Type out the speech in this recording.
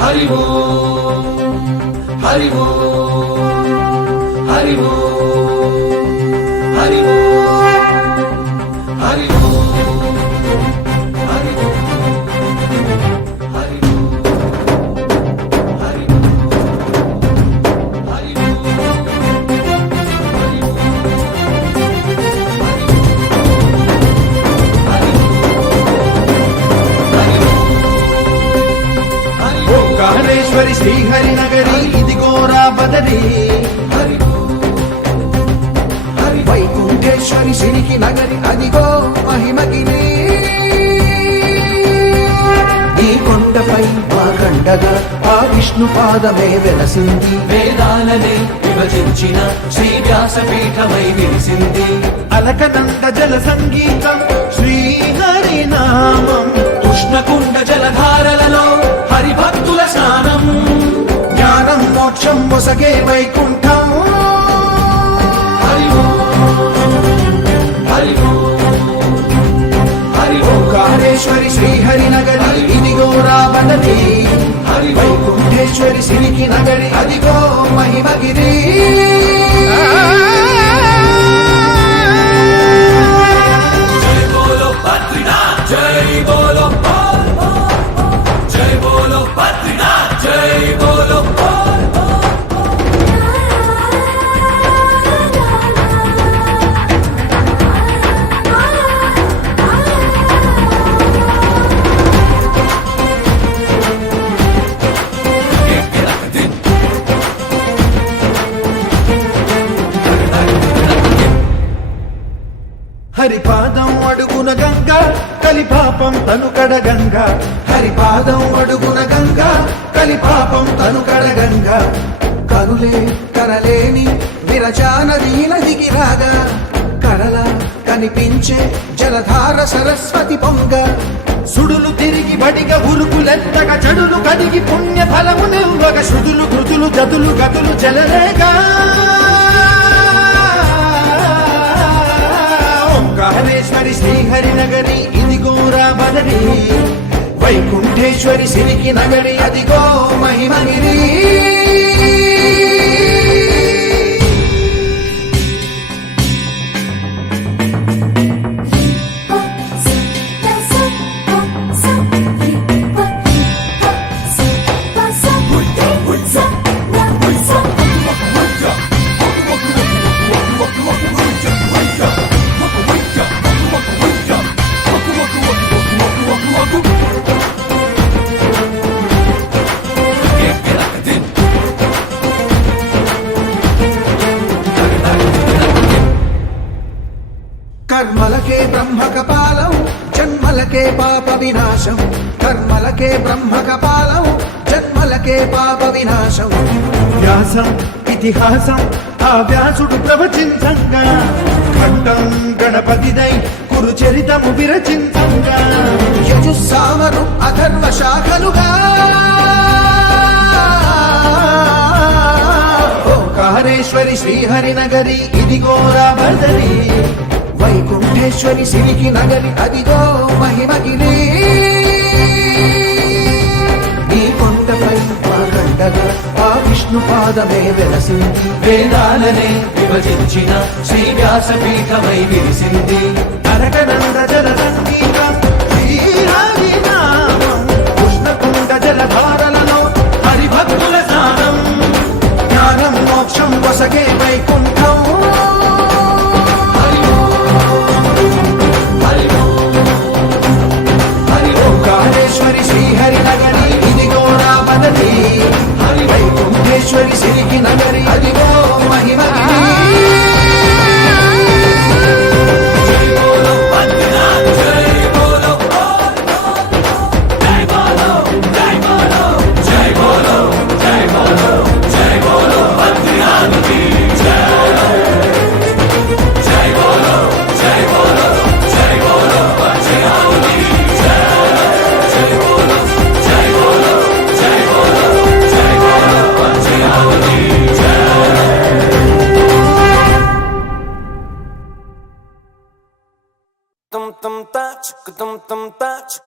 హరి ఓం హరి ఓం హరి ఓం హరి ఓం హరి ఓం హరి ఓం హరి ఓంకారేశ్వరి శ్రీహరి నగరి ఇదిగోరా బదరి వైకుంఠేశ్వరి సిరికి నగరి అదిగో మహిమగిరి ఈ కొండపై మా కండగా ఆ విష్ణు పాదమే వెలసింది వేదాలనే విభజించిన శ్రీ వ్యాసపీఠమై విరిసింది అలకనంద జల సంగీతం శ్రీహరి నామం కృష్ణకుండ జలధారలలో హరిభక్తుల స్నానం జ్ఞానం మోక్షం మొసగే వైకుంఠం హరి ఓం హరి ఓం హరి ఓం ఓంకారేశ్వరి శ్రీహరి నగరి ఇదిగో రాబడది హరి ఓం వైకుంఠేశ్వరి సిరికి నగరి అదిగో మహిమగిరి జై బోలో బద్రీనాథ్ జై బోలో జై బోలో బద్రీనాథ్ జై బోలో హరిపాదం అడుగున గంగ కలిపాపం తనుకడ గంగ హరిపాదం అడుగున గంగ కలిపాపం తనుకడ గంగ కనులే కరలేని విరచానది నదికి రాగా కరల కనిపించే జలధార సరస్వతి పొంగ సుడులు తిరిగి బడిగ ఉరుకులెత్తగా చెడులు కడిగి పుణ్య ఫలము నివ్వగ శృతులు కృతులు గతులు గతులు జలరేగా ఓంకారేశ్వరి శ్రీహరి నగరి ఇదిగో రాబదరి వైకుంఠేశ్వరి సిరికి నగరి అదిగో మహిమగిరి కర్మలకే బ్రహ్మ కపాలం జన్మలకే పాప వినాశం కర్మలకే బ్రహ్మ కపాలం జన్మలకే పాప వినాశం వ్యాసం ఇతిహాసం ఆ వ్యాసుడు ప్రవచించంగా ఖండం గణపతిదై కురు చరితము విరచించంగా యజుస్సామరు అథర్వ శాఖలుగా ఓంకారేశ్వరి శ్రీహరి నగరి ఇదిగో రాబదరి వైకుంఠేశ్వరి సిరికి నగరి అదిగో మహిమగిరి ఈ కొండపై మా కండగా ఆ విష్ణు పాదమే వెలసింది వేదాలనే విభజించిన శ్రీ వ్యాసపీఠమై విరిసింది అరకనంద జల సంగీతం శ్రీహరి నామం కృష్ణకుండ జలధారలలో హరిభక్తుల స్నానం జ్ఞానం మోక్షం వసగే వైకుంఠం హరి హరి హరి ఓంకారేశ్వరి శ్రీహరి నగరి ఇదిగో రాబదరి హరి వైకుంఠేశ్వరి సిరికి నగరి అదిగో మహిమగిరి జై బోలో బద్రీనాథ్ జై బోలో జై బోలో జై బోలో జై బోలో జై బోలో జై బోలో బద్రీనాథ్ కి జై జై బోలో జై బోలో జై బోలో బద్రీనాథ్ కి జై జై బోలో జై బోలో జై బోలో జై బోలో బద్రీనాథ్ కి జై tum tum ta chuk tum tum ta chuk